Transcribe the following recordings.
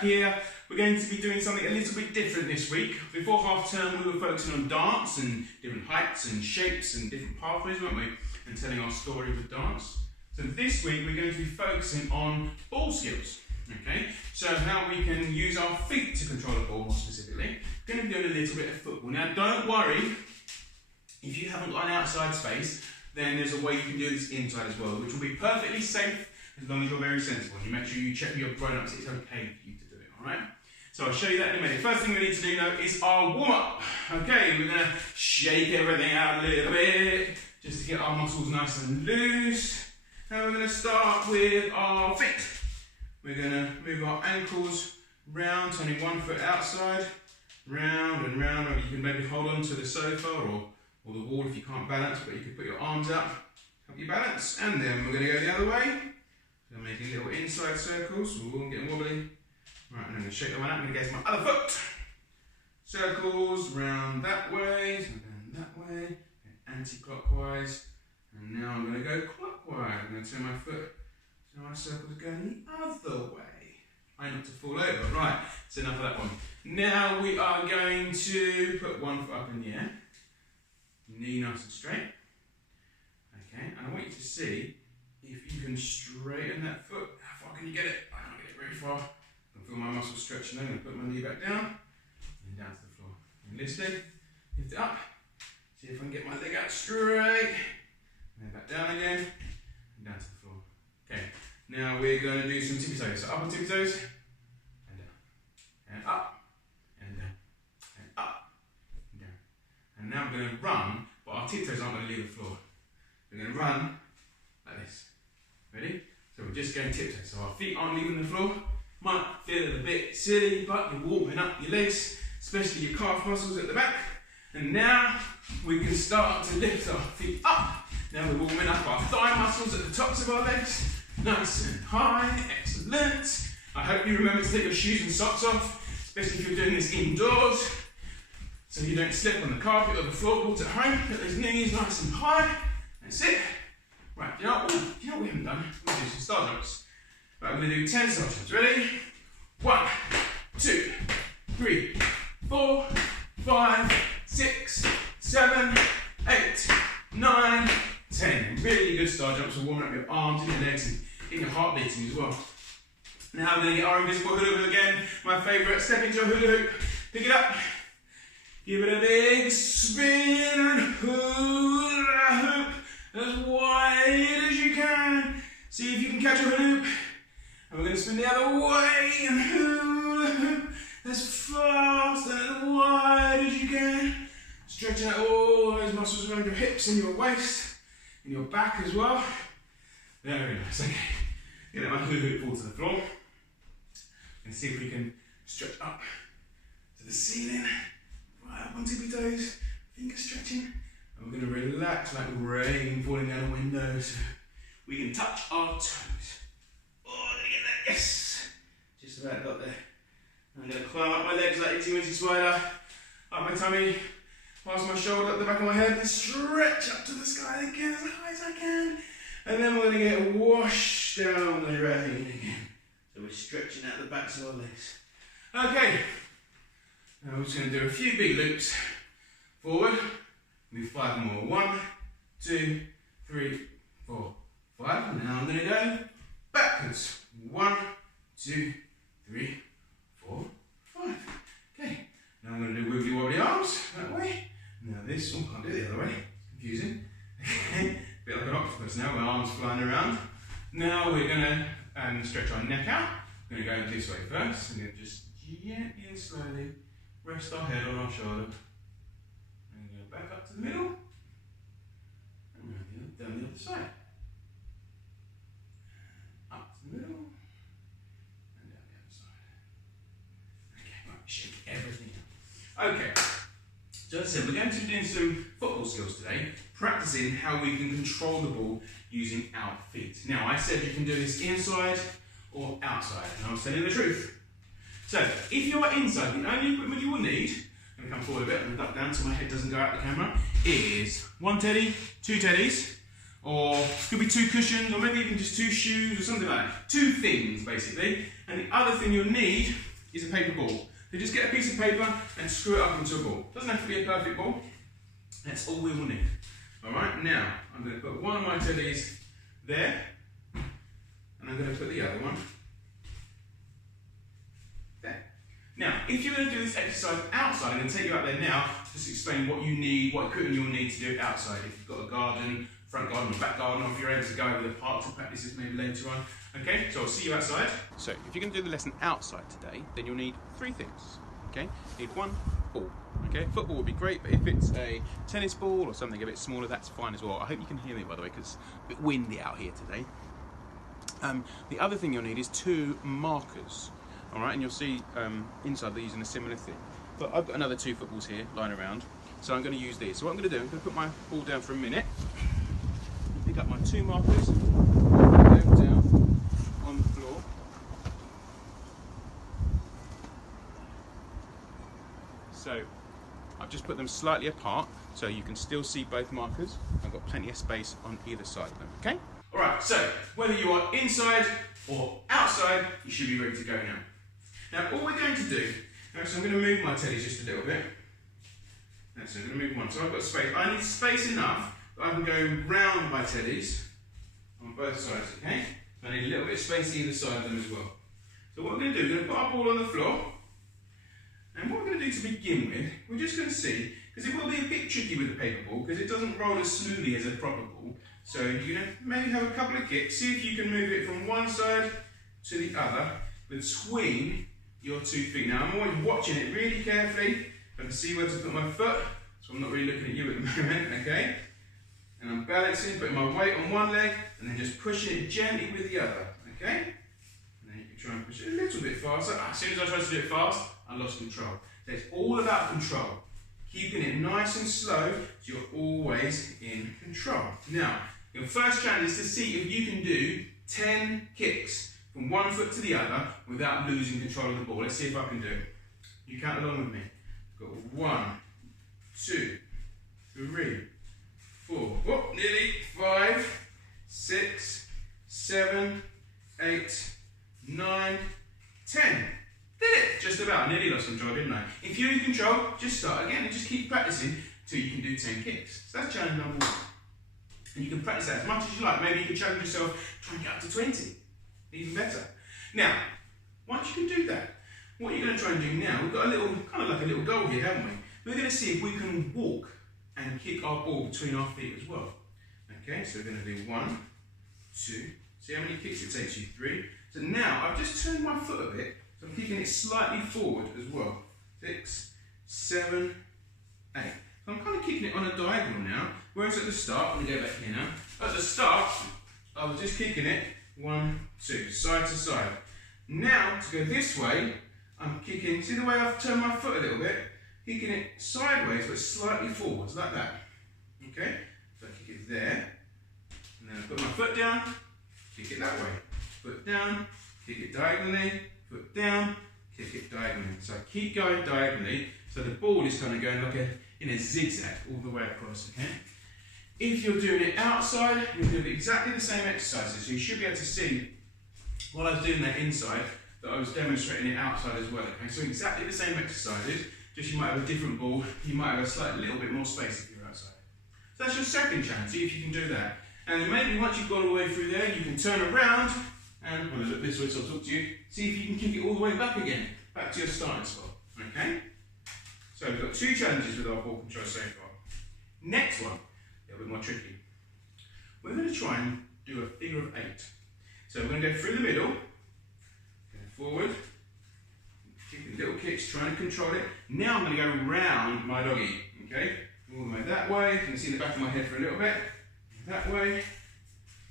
back here. We're going to be doing something a little bit different this week. Before half term we were focusing on dance and different heights and shapes and different pathways, weren't we? And telling our story with dance. So this week we're going to be focusing on ball skills. Okay, so how we can use our feet to control a ball more specifically. We're going to be doing a little bit of football. Now don't worry, if you haven't got an outside space, then there's a way you can do this inside as well, which will be perfectly safe as long as you're very sensible. And you make sure you check with your grown-ups it's okay for you to do it, alright? So I'll show you that in a minute. First thing we need to do now is our warm-up. Okay, we're going to shake everything out a little bit, just to get our muscles nice and loose. Now we're going to start with our feet. We're going to move our ankles round, turning one foot outside, round and round. Or you can maybe hold on to the sofa or the wall if you can't balance, but you can put your arms up, help you balance. And then we're going to go the other way. So I'm making little inside circles. Ooh, I'm getting wobbly. Right, and I'm going to shake that one out. I'm going to go to my other foot. Circles round that way, so I'm going that way, anti-clockwise. And now I'm going to go clockwise. I'm going to turn my foot so my circle's going the other way. Try not to fall over. Right, so enough of that one. Now we are going to put one foot up in the air. Knee nice and straight. Okay, and I want you to see if you can straighten that foot. How far can you get it? I can't get it very far. I can feel my muscles stretching. I'm going to put my knee back down and down to the floor. And lift it up. See if I can get my leg out straight. And then back down again and down to the floor. Okay, now we're going to do some tippy toes. So up on tippy toes and down. And up and down. And up and down. And now we're going to run, but our tiptoes aren't going to leave the floor. We're going to run like this. Ready? So we're just going tiptoe. So our feet aren't leaving the floor. Might feel a bit silly, but you're warming up your legs, especially your calf muscles at the back. And now we can start to lift our feet up. Now we're warming up our thigh muscles at the tops of our legs. Nice and high. Excellent. I hope you remember to take your shoes and socks off, especially if you're doing this indoors, so you don't slip on the carpet or the floorboards at home. Get those knees nice and high. That's it. Right, you know what we haven't done? We're going to do some star jumps. Right, we're going to do 10 star jumps. Ready? 1, 2, 3, 4, 5, 6, 7, 8, 9, 10. Really good star jumps for warming up your arms and your legs and getting your heart beating as well. Now we're going to get our invisible hula hoop again. My favourite. Step into a hula hoop. Pick it up. Give it a big spin. Hula hoop as wide as you can. See if you can catch a hula hoop. And we're going to spin the other way and hula hoop as fast and as wide as you can. Stretching out all those muscles around your hips and your waist and your back as well. Very nice. Okay. Get my hula hoop fall to the floor. And see if we can stretch up to the ceiling. Right up on tippy toes. Fingers stretching. And we're going to relax like rain falling down a window so we can touch our toes. Oh, did I get that? Yes! Just about got there. I'm going to climb up my legs like Itsy Bitsy Spider. Up my tummy. Pass my shoulder up the back of my head and stretch up to the sky again as high as I can. And then we're going to get washed down the rain again. So we're stretching out the backs of our legs. Okay. Now we're just going to do a few big loops. Forward. Move 5 more. 1, 2, 3, 4, 5. And now I'm going to go backwards. 1, 2, 3, 4, 5. Okay. Now I'm going to do wibbly wobbly arms that way. Now this one, can't do it the other way. Confusing. Okay. Bit like an octopus now, with arms flying around. Now we're going to stretch our neck out. We're going to go this way first. And then just gently and slowly rest our head on our shoulder. And go back up to the middle. And down the other side. Up to the middle. And down the other side. Okay, right, shake everything out. Okay, so as I said, we're going to be doing some football skills today, practicing how we can control the ball using our feet. Now, I said you can do this inside or outside, and I'm telling the truth. So, if you are inside, the only equipment you will need, I'm going to come forward a bit and duck down so my head doesn't go out the camera, is 1 teddy, 2 teddies, or it could be 2 cushions, or maybe even just 2 shoes or something like that. 2 things, basically. And the other thing you'll need is a paper ball. So just get a piece of paper and screw it up into a ball. Doesn't have to be a perfect ball. That's all we will need. Alright, now I'm going to put one of my teddies there, and I'm going to put the other one there. Now, if you're going to do this exercise outside, I'm going to take you out there now to just explain what you need, what equipment you'll need to do it outside. If you've got a garden, front garden or back garden, or if you're able to go over the park to practice this maybe later on. Okay, so I'll see you outside. So, if you're going to do the lesson outside today, then you'll need three things. Okay, you need one ball. Okay, football would be great, but if it's a tennis ball or something a bit smaller, that's fine as well. I hope you can hear me, by the way, because it's a bit windy out here today. The other thing you'll need is two markers. All right, and you'll see inside they're using a similar thing. But I've got another two footballs here lying around, so I'm going to use these. So what I'm going to do, I'm going to put my ball down for a minute, and pick up my two markers, put them down on the floor. So I've just put them slightly apart, so you can still see both markers. I've got plenty of space on either side of them, okay? All right, so whether you are inside or outside, you should be ready to go now. Now, all we're going to do, so I'm going to move my teddies just a little bit. So I'm going to move one, so I've got space. I need space enough that I can go round my teddies on both sides, okay? I need a little bit of space either side of them as well. So what we're going to do, we're going to put our ball on the floor, and what we're going to do to begin with, we're just going to see, because it will be a bit tricky with the paper ball, because it doesn't roll as smoothly as a proper ball. So you're going to maybe have a couple of kicks, see if you can move it from one side to the other between your 2 feet. Now I'm always watching it really carefully. I can see where to put my foot, so I'm not really looking at you at the moment, okay? And I'm balancing, putting my weight on one leg, and then just pushing it gently with the other, okay? And then you can try and push it a little bit faster. As soon as I tried to do it fast, I lost control. So it's all about control. Keeping it nice and slow, so you're always in control. Now, your first challenge is to see if you can do 10 kicks from one foot to the other without losing control of the ball. Let's see if I can do it. You count along with me. Got 1, 2, 3, 4, oh, nearly 5, 6, 7, 8, 9, 10. Did it! Just about. I nearly lost control, didn't I? If you're in control, just start again and just keep practicing till you can do 10 kicks. So that's challenge number 1. And you can practice that as much as you like. Maybe you can challenge yourself, try and get up to 20. Even better. Now, once you can do that, what you're going to try and do now, we've got a little, kind of like a little goal here, haven't we? We're going to see if we can walk and kick our ball between our feet as well. Okay, so we're going to do 1, 2, see how many kicks it takes you, 3. So now, I've just turned my foot a bit, so I'm kicking it slightly forward as well. 6, 7, 8. So I'm kind of kicking it on a diagonal now, whereas at the start, I'm going to go back here now. At the start, I was just kicking it 1, 2, side to side. Now, to go this way, I'm kicking, see the way I've turned my foot a little bit? Kicking it sideways, but slightly forwards, like that. Okay? So I kick it there, and then I put my foot down, kick it that way. Foot down, kick it diagonally, foot down, kick it diagonally. So I keep going diagonally, so the ball is kind of going like in a zigzag all the way across, okay? If you're doing it outside, you're doing exactly the same exercises. So you should be able to see, while I was doing that inside, that I was demonstrating it outside as well, okay? So exactly the same exercises, just you might have a different ball, you might have a slightly little bit more space if you're outside. So that's your second challenge, see if you can do that. And then maybe once you've got all the way through there, you can turn around, and when I look this way so I'll talk to you, see if you can kick it all the way back again, back to your starting spot, okay? So we've got 2 challenges with our ball control so far. Next one, a little bit more tricky. We're going to try and do a figure of 8. So we're going to go through the middle, going forward, kicking little kicks, trying to control it. Now I'm going to go round my doggy, okay? All the way that way, you can see the back of my head for a little bit. That way,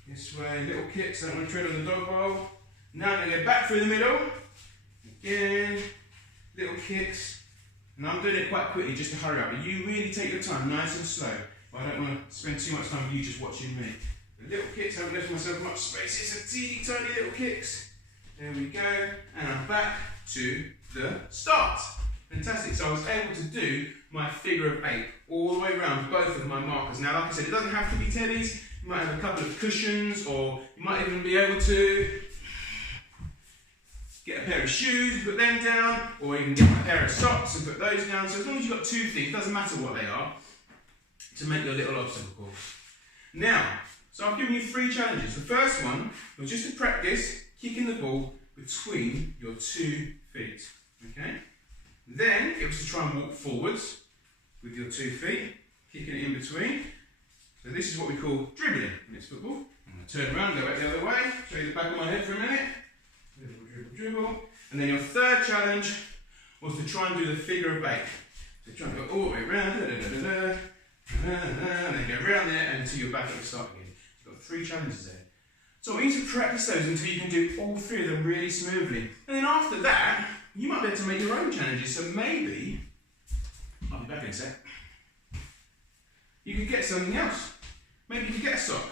this way, little kicks, I don't want to tread on the dog bowl. Now I'm going to go back through the middle, again, little kicks. And I'm doing it quite quickly just to hurry up, but you really take your time, nice and slow. I don't want to spend too much time with you just watching me. The little kicks, I haven't left myself much space, it's a teeny tiny little kicks. There we go, and I'm back to the start. Fantastic, so I was able to do my figure of 8 all the way around both of my markers. Now, like I said, it doesn't have to be teddies, you might have a couple of cushions, or you might even be able to get a pair of shoes and put them down, or you can get a pair of socks and put those down. So as long as you've got 2 things, it doesn't matter what they are, to make your little obstacle course. Now, so I've given you 3 challenges. The first one was just to practice kicking the ball between your 2 feet. Okay? Then it was to try and walk forwards with your 2 feet, kicking it in between. So this is what we call dribbling when it's football. I'm going to turn around, go back the other way, show you the back of my head for a minute. Dribble, dribble, dribble. And then your third challenge was to try and do the figure of 8. So try and go all the way around, and then go around there until you're back at the start again. You've got 3 challenges there. So I want you to practice those until you can do all 3 of them really smoothly. And then after that, you might be able to make your own challenges. So maybe, I'll be back in a sec, you could get something else. Maybe you could get a sock.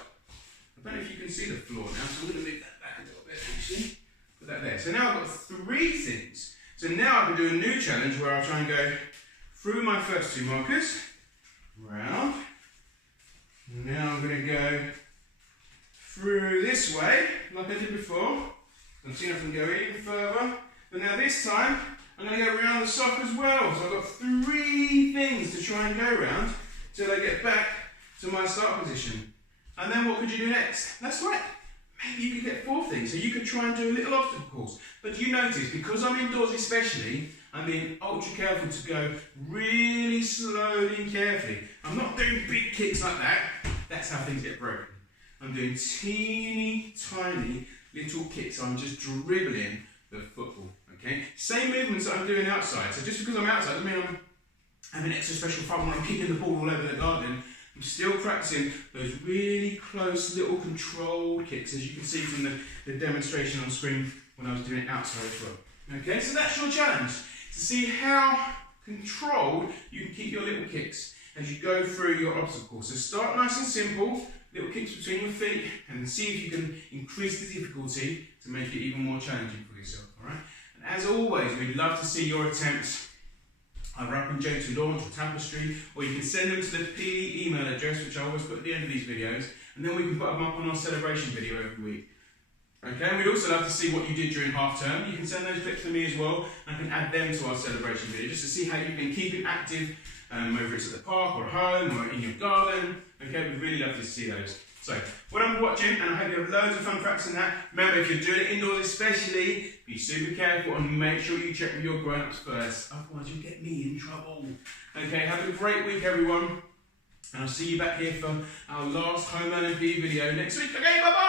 I don't know if you can see the floor now, so I'm going to move that back a little bit actually. Put that there. So now I've got 3 things. So now I can do a new challenge where I'll try and go through my first 2 markers, round. Now I'm going to go through this way, like I did before. I'm seeing if I can go even further. But now this time, I'm going to go around the sock as well. So I've got 3 things to try and go around till I get back to my start position. And then what could you do next? That's right. Maybe you could get 4 things. So you could try and do a little obstacle course. But you notice, because I'm indoors especially, I'm being ultra careful to go really slowly and carefully. I'm not doing big kicks like that. That's how things get broken. I'm doing teeny, tiny little kicks. I'm just dribbling the football, okay? Same movements that I'm doing outside. So just because I'm outside doesn't mean I'm having extra special fun when I'm kicking the ball all over the garden. I'm still practicing those really close little controlled kicks, as you can see from the demonstration on screen when I was doing it outside as well. Okay, so that's your challenge, to see how controlled you can keep your little kicks as you go through your obstacle. So start nice and simple, little kicks between your feet, and see if you can increase the difficulty to make it even more challenging for yourself, alright? And as always, we'd love to see your attempts either up in James Launch or Tapestry, or you can send them to the PE email address, which I always put at the end of these videos, and then we can put them up on our celebration video every week. Okay, we'd also love to see what you did during half term. You can send those clips to me as well, and I can add them to our celebration video, just to see how you can keep it active, whether it's at the park or home or in your garden. Okay, we'd really love to see those. So, well done for watching, and I hope you have loads of fun practicing that. Remember, if you're doing it indoors especially, be super careful and make sure you check with your grown-ups first, otherwise you'll get me in trouble. Okay, have a great week everyone, and I'll see you back here for our last home learning PE video next week. Okay, bye-bye!